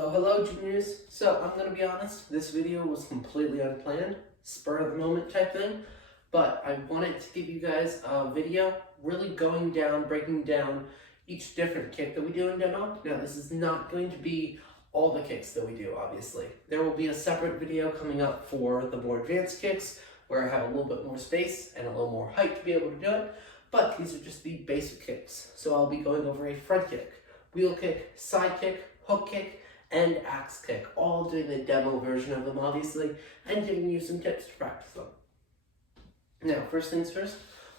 Hello juniors. So I'm going to be honest, this video was completely unplanned, spur of the moment type thing, but I wanted to give you guys a video really breaking down each different kick that we do in demo. Now this is not going to be all the kicks that we do, obviously. There will be a separate video coming up for the more advanced kicks where I have a little bit more space and a little more height to be able to do it, but these are just the basic kicks. So I'll be going over a front kick, wheel kick, side kick, hook kick, and axe kick, all doing the demo version of them obviously, and giving you some tips to practice them. Now, first things first,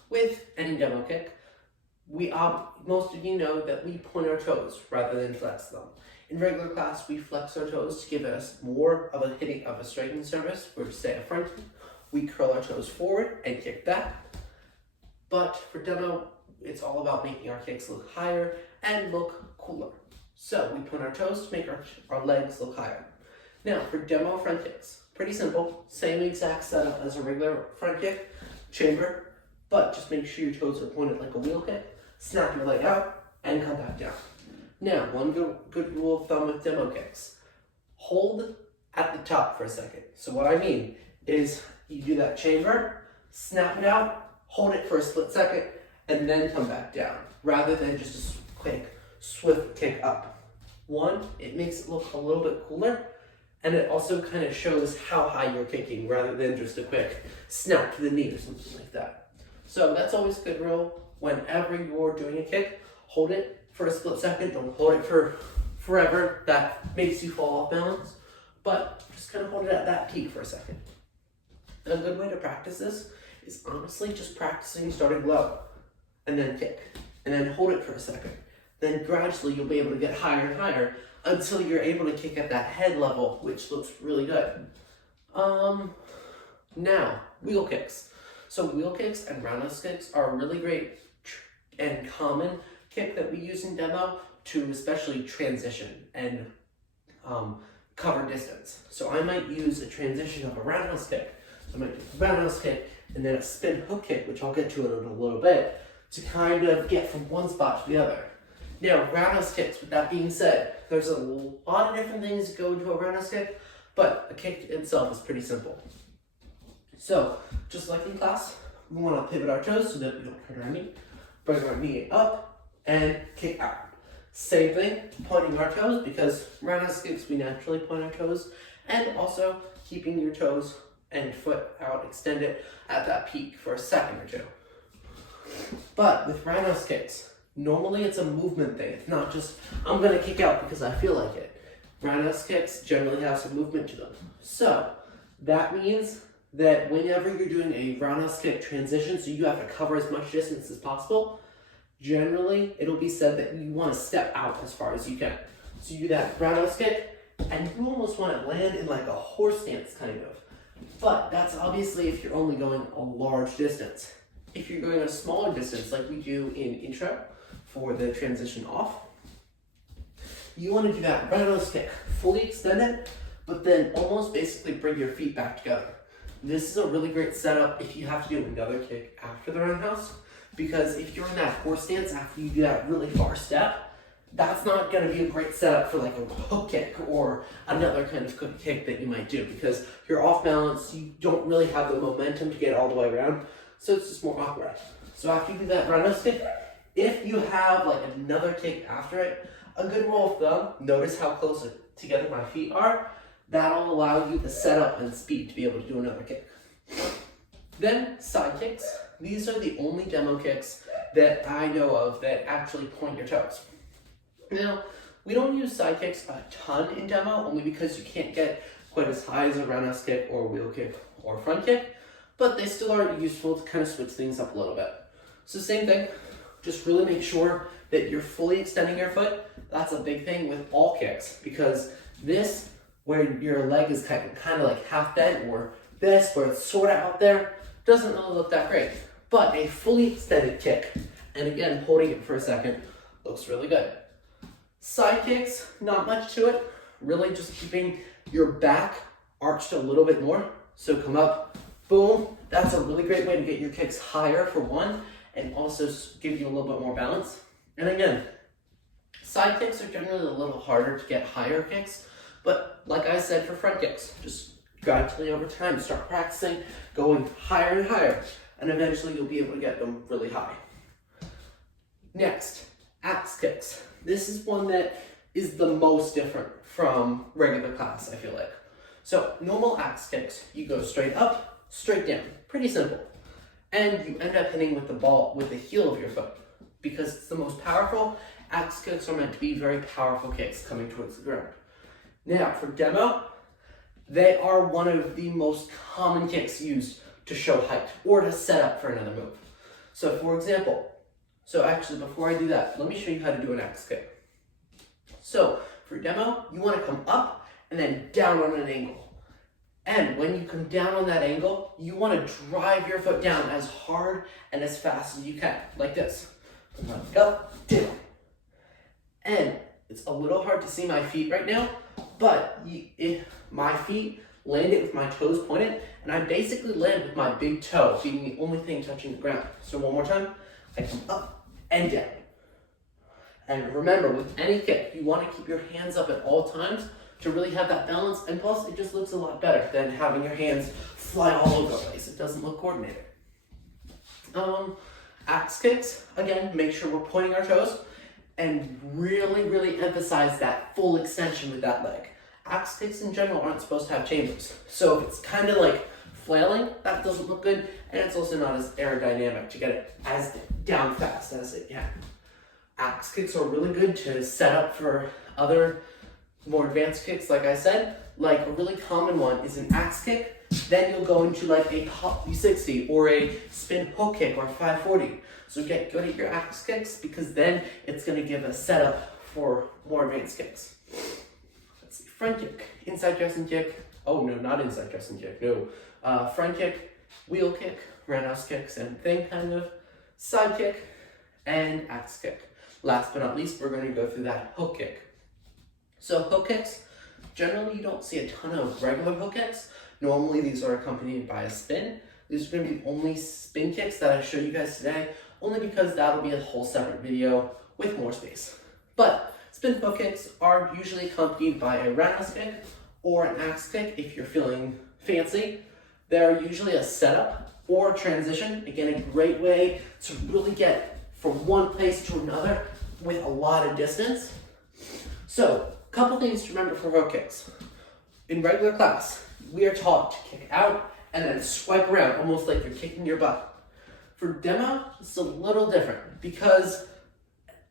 with any demo kick, most of you know that we point our toes rather than flex them. In regular class, we flex our toes to give us more of a striking surface for, say, a front kick. We curl our toes forward and kick back. But for demo, it's all about making our kicks look higher and look cooler. So we point our toes to make our legs look higher. Now for demo front kicks, pretty simple, same exact setup as a regular front kick, chamber, but just make sure your toes are pointed like a wheel kick, snap your leg out, and come back down. Now, one good rule of thumb with demo kicks, hold at the top for a second. So what I mean is you do that chamber, snap it out, hold it for a split second, and then come back down, rather than just a quick, swift kick up. One, it makes it look a little bit cooler, and it also kind of shows how high you're kicking rather than just a quick snap to the knee or something like that. So that's always a good rule. Whenever you're doing a kick, hold it for a split second. Don't hold it for forever. That makes you fall off balance, but just kind of hold it at that peak for a second. A good way to practice this is honestly just practicing starting low and then kick and then hold it for a second. Then gradually you'll be able to get higher and higher until you're able to kick at that head level, which looks really good. Now, wheel kicks. So wheel kicks and roundhouse kicks are a really great and common kick that we use in demo to especially transition and cover distance. So I might use a transition of a roundhouse kick. So I might do a roundhouse kick and then a spin hook kick, which I'll get to in a little bit, to kind of get from one spot to the other. Now, roundhouse kicks, with that being said, there's a lot of different things that go into a roundhouse kick, but a kick itself is pretty simple. So, just like in class, we want to pivot our toes so that we don't turn our knee, bring our knee up, and kick out. Same thing, pointing our toes, because roundhouse kicks, we naturally point our toes, and also keeping your toes and foot out extended at that peak for a second or two. But with roundhouse kicks, normally it's a movement thing. It's not just, I'm going to kick out because I feel like it. Roundhouse kicks generally have some movement to them. So that means that whenever you're doing a roundhouse kick transition, so you have to cover as much distance as possible, generally it'll be said that you want to step out as far as you can. So you do that roundhouse kick, and you almost want to land in like a horse stance kind of. But that's obviously if you're only going a large distance. If you're going a smaller distance like we do in intro, for the transition off, you want to do that roundhouse kick, fully extend it, but then almost basically bring your feet back together. This is a really great setup if you have to do another kick after the roundhouse, because if you're in that horse stance after you do that really far step, that's not going to be a great setup for like a hook kick or another kind of hook kick that you might do, because you're off balance, you don't really have the momentum to get all the way around, so it's just more awkward. So after you do that roundhouse kick, if you have like another kick after it, a good rule of thumb, notice how close together my feet are. That'll allow you the setup and speed to be able to do another kick. Then side kicks. These are the only demo kicks that I know of that actually point your toes. Now, we don't use side kicks a ton in demo, only because you can't get quite as high as a roundhouse kick or wheel kick or front kick, but they still are useful to kind of switch things up a little bit. So same thing. Just really make sure that you're fully extending your foot. That's a big thing with all kicks, because this, where your leg is kind of like half bent, or this, where it's sort of out there, doesn't really look that great. But a fully extended kick, and again, holding it for a second, looks really good. Side kicks, not much to it. Really just keeping your back arched a little bit more. So come up, boom. That's a really great way to get your kicks higher for one, and also give you a little bit more balance. And again, Side kicks are generally a little harder to get higher kicks, but like I said for front kicks, just gradually over time, start practicing, going higher and higher, and eventually you'll be able to get them really high. Next, axe kicks. This is one that is the most different from regular class, I feel like. So normal axe kicks, you go straight up, straight down, pretty simple. And you end up hitting with the ball with the heel of your foot. Because it's the most powerful, axe kicks are meant to be very powerful kicks coming towards the ground. Now for demo, they are one of the most common kicks used to show height or to set up for another move. So for example, actually before I do that, let me show you how to do an axe kick. So for demo, you want to come up and then down on an angle. And when you come down on that angle, you want to drive your foot down as hard and as fast as you can, like this. Up, down. And it's a little hard to see my feet right now, but my feet landed with my toes pointed, and I basically land with my big toe being the only thing touching the ground. So one more time, I come up and down. And remember, with any kick, you want to keep your hands up at all times to really have that balance, and plus it just looks a lot better than having your hands fly all over the place. It doesn't look coordinated. Axe kicks, again, make sure we're pointing our toes and really emphasize that full extension with that leg. Axe kicks in general aren't supposed to have chambers. So if it's kind of like flailing, that doesn't look good, and it's also not as aerodynamic to get it as down fast as it can. Axe kicks are really good to set up for other more advanced kicks, like I said. Like a really common one is an axe kick, then you'll go into like a hop 360 or a spin hook kick or 540. So get good at your axe kicks because then it's going to give a setup for more advanced kicks. Let's see, front kick, inside dressing kick. Oh no, not inside dressing kick, no. Front kick, wheel kick, roundhouse kick, same thing kind of. Side kick, and axe kick. Last but not least, we're going to go through that hook kick. So hook kicks, generally you don't see a ton of regular hook kicks. Normally these are accompanied by a spin. These are going to be the only spin kicks that I show you guys today, only because that'll be a whole separate video with more space. But spin hook kicks are usually accompanied by a roundhouse kick or an axe kick if you're feeling fancy. They're usually a setup or transition. Again, a great way to really get from one place to another with a lot of distance. So, a couple things to remember for hook kicks. In regular class, we are taught to kick out and then swipe around, almost like you're kicking your butt. For demo, it's a little different because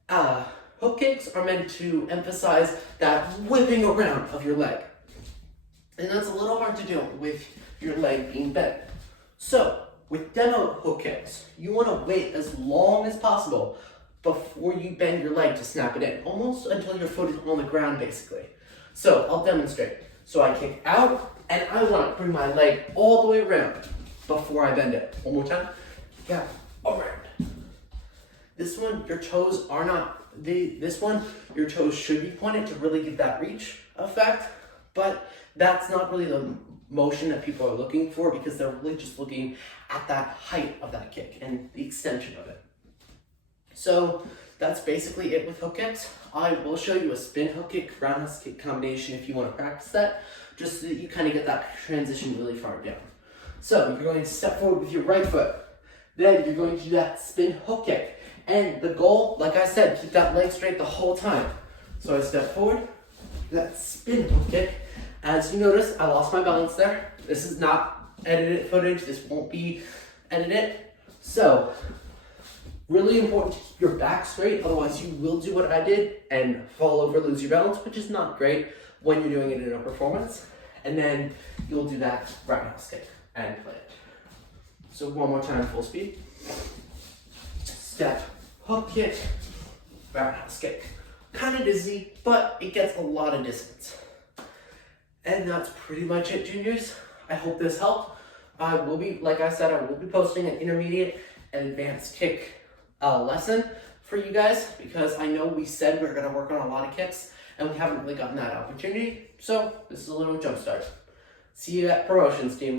hook kicks are meant to emphasize that whipping around of your leg. And that's a little hard to do with your leg being bent. So, with demo hook kicks, you want to wait as long as possible before you bend your leg to snap it in, almost until your foot is on the ground, basically. So, I'll demonstrate. So I kick out, and I want to bring my leg all the way around before I bend it. One more time. Yeah, around. This one, your toes are not, your toes should be pointed to really give that reach effect, but that's not really the motion that people are looking for because they're really just looking at that height of that kick and the extension of it. So that's basically it with hook kicks. I will show you a spin hook kick, roundhouse kick combination if you want to practice that, just so that you kind of get that transition really far down. So you're going to step forward with your right foot. Then you're going to do that spin hook kick. And the goal, like I said, keep that leg straight the whole time. So I step forward, that spin hook kick. As you notice, I lost my balance there. This is not edited footage. This won't be edited. So, really important to keep your back straight. Otherwise, you will do what I did and fall over, lose your balance, which is not great when you're doing it in a performance. And then you'll do that roundhouse kick and play it. So one more time, full speed. Step, hook kick, roundhouse kick. Kind of dizzy, but it gets a lot of distance. And that's pretty much it, juniors. I hope this helped. I will be, like I said, I will be posting an intermediate and advanced kick lesson for you guys because I know we said we were going to work on a lot of kicks and we haven't really gotten that opportunity. So this is a little jump start. See you at promotions, team.